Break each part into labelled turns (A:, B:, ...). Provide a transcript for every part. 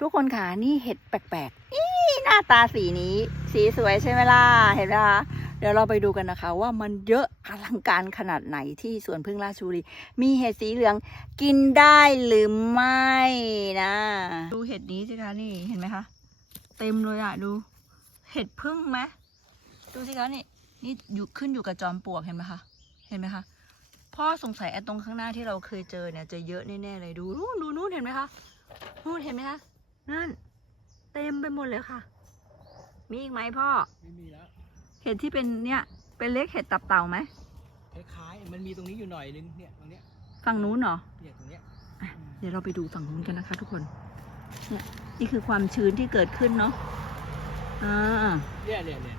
A: ทุกคนค่ะนี่เห็ดแปลกๆนี่หน้าตาสีนี้ สีสวยใช่ไหมล่ะ เห็นไหมคะ เดี๋ยวเราไปดูกันนะคะ ว่ามันเยอะอลังการขนาดไหนที่สวนพึ่งราชบุรี มีเห็ดสีเหลืองกินได้หรือไม่นะ ดูเห็ดนี้สิคะนี่เห็นไหมคะ เต็มเลยอะดู เห็ดพึ่งไหมดูสิคะนี่ นี่อยู่ขึ้นอยู่กับจอมปลวกเห็นไหมคะ เห็นไหมคะ พ่อสงสัยไอ้ตรงข้างหน้าที่เราเคยเจอเนี่ยจะเยอะแน่ๆเลยดูนู่นดูนู่นเห็นไหมคะนู่นเห็นไหมคะ นั่น เต็มไปหมดเลยค่ะ มีอีกไหมพ่อ
B: ไม่มีแล้ว
A: เห็ดที่เป็นเนี่ย เป็นเล็กเห็ดตับเต่าไหม
B: คล้ายๆมันมีตรงนี้อยู่หน่อยนึงเนี่ยตรงเนี้ย
A: ฝั่งนู้นเหรอ
B: เนี่ยตรงเนี้ย
A: เดี๋ยวเราไปดูฝั่งนู้นกันนะคะ ทุกคน เนี่ยนี่คือความชื้นที่เกิดขึ้นเนาะอ่า
B: เนี่ยเนี่ยเนี่ย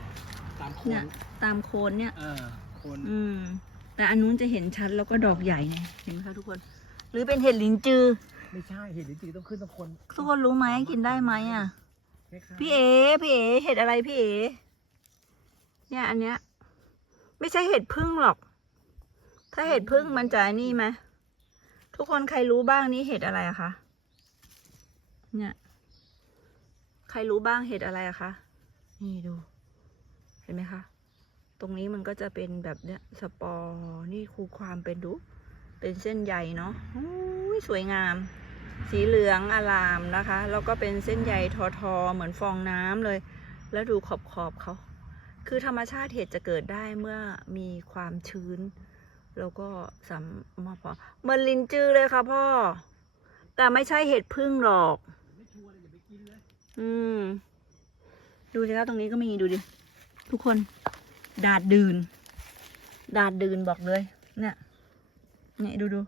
B: ตามโค
A: เนี่ย
B: น
A: ตามโคนเนี่ย
B: เออโคน
A: อืม แต่อันนู้นจะเห็นชัดแล้วก็ดอกใหญ่ไงเห็นไหมคะทุกคน หรือเป็นเห็ดลินจือ
B: ไม่ใช่เห็นจริงๆต้องขึ้นตรงคน
A: ทุกคนรู้ไหมกินได้ไหมอะ
B: คล้ายๆ
A: พี่เอ๋พี่เอ๋เห็ดอะไรพี่เอ๋เนี่ยอันเนี้ย ไม่ใช่เห็ดพึ่งหรอก ถ้าเห็ดพึ่งมันจะไอ้นี่ไหมทุกคนใครรู้บ้างนี่เห็ดอะไรอะคะ เนี่ย ใครรู้บ้างเห็ดอะไรอะคะ นี่ดู เห็นไหมคะ ตรงนี้มันก็จะเป็นแบบเนี้ยสปอร์นี่คูความเป็นดู เป็นเส้นใยเนาะสวยงาม สีเหลืองอลามนะคะ แล้วก็เป็นเส้นใยทอทอๆเหมือนฟองน้ำเลย แล้วดูขอบขอบเขา คือธรรมชาติเห็ดจะเกิดได้เมื่อมีความชื้น แล้วก็สำมาพอเมือนลินจือเลยค่ะพ่อ แต่ไม่ใช่เห็ดพึ่งหรอก
B: อื
A: ม ดูสิคะตรงนี้ก็มีดูดิ ทุกคน ดาดดืน ดาดดืนบอกเลย เนี่ย เนี่ยดูดู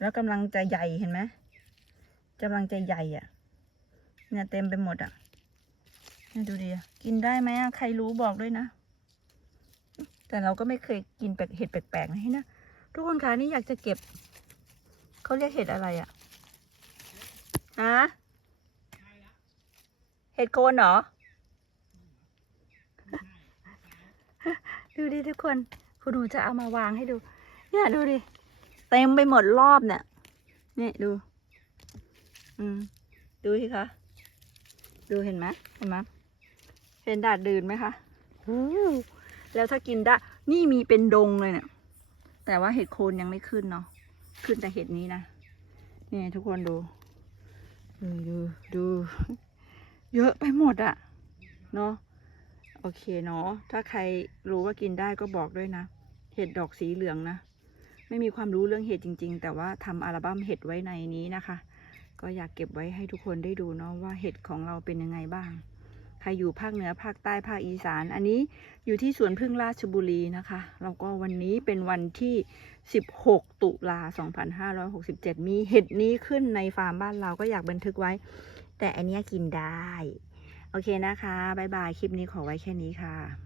A: แล้วกำลังจะใหญ่เห็นไหมกำลังจะใหญ่อะ เนี่ยเต็มไปหมดอะเนี่ยดูดิกินได้ไหมอะใครรู้บอกด้วยนะ แต่เราก็ไม่เคยกินแปลกเห็ดแปลกๆนะนะทุกคนคะนี่อยากจะเก็บเขาเรียกเห็ดอะไรอะฮะเห็ดโคนเหรอดูดิทุกคนคุณหนูจะเอามาวางให้ดู เนี่ยดูดิ เต็มไปหมดรอบเนี่ยนี่ดู อืม ดูสิคะ ดูเห็นไหมเห็นไหมเห็นดาดดื่นไหมคะอู้แล้วถ้ากินได้ นี่มีเป็นดงเลยเนี่ย แต่ว่าเห็ดโคนยังไม่ขึ้นเนาะ ขึ้นแต่เห็ดนี้นะ นี่ทุกคนดู ดูดูดู เยอะไปหมดอะเนาะ โอเคเนาะ ถ้าใครรู้ว่ากินได้ก็บอกด้วยนะ เห็ดดอกสีเหลืองนะ ไม่มีความรู้เรื่องเห็ดจริง ๆ แต่ว่าทำอัลบั้มเห็ดไว้ในนี้นะคะ ก็อยากเก็บไว้ให้ทุกคนได้ดูเนาะว่าเห็ดของเราเป็นยังไงบ้างใครอยู่ภาคเหนือภาคใต้ภาคอีสาน อันนี้อยู่ที่สวนพึ่งราชบุรีนะคะแล้วก็วันนี้เป็นวันที่ 16 ตุลา 2567 มีเห็ดนี้ขึ้นในฟาร์มบ้านเราก็อยากบันทึกไว้ แต่อันเนี้ยกินได้ โอเคนะคะ บ๊ายบาย คลิปนี้ขอไว้แค่นี้ค่ะ